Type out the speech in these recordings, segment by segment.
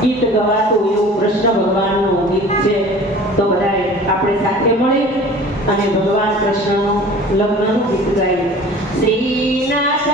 ગીત ગવાતું એવું કૃષ્ણ ભગવાનનું ગીત છે. તો બધાએ આપણે સાથે મળી અને ભગવાન કૃષ્ણનું લગ્નનું ગીત ગાઈએ શ્રીનાથ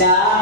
Nah.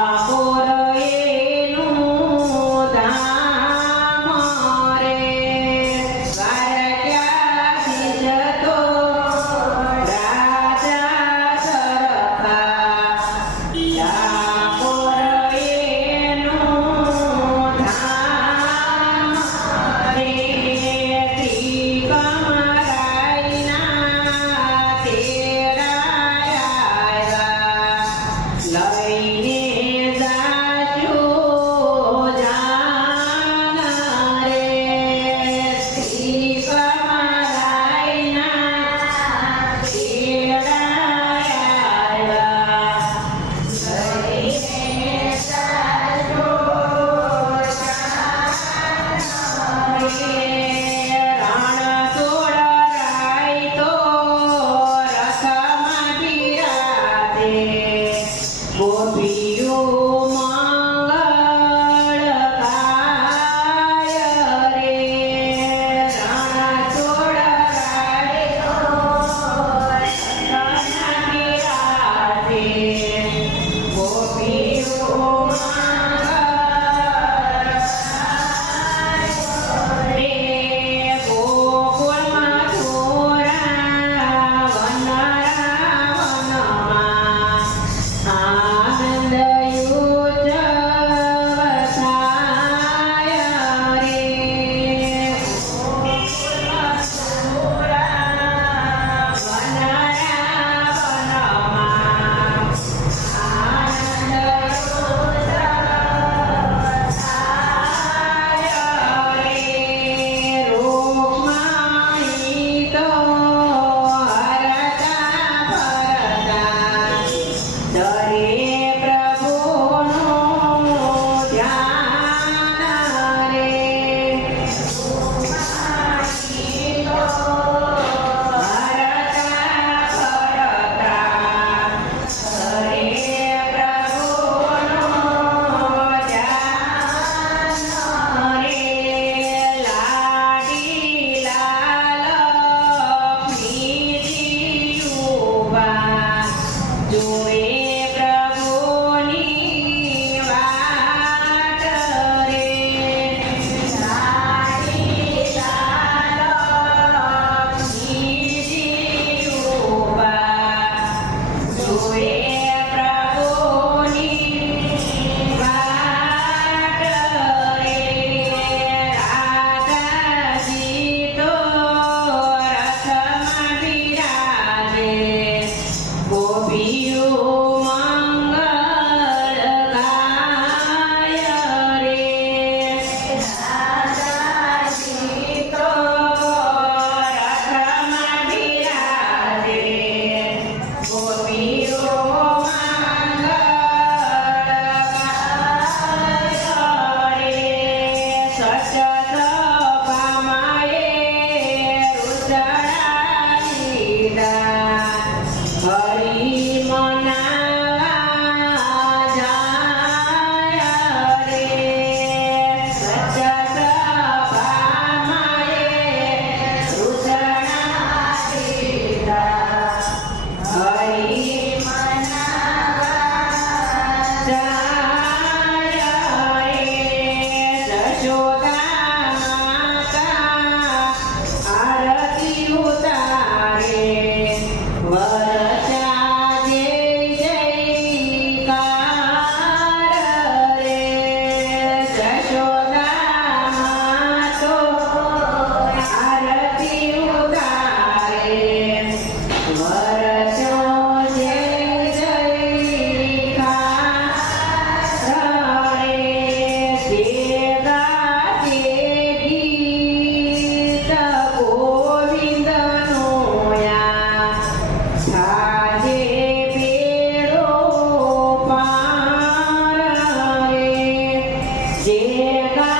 Yeah.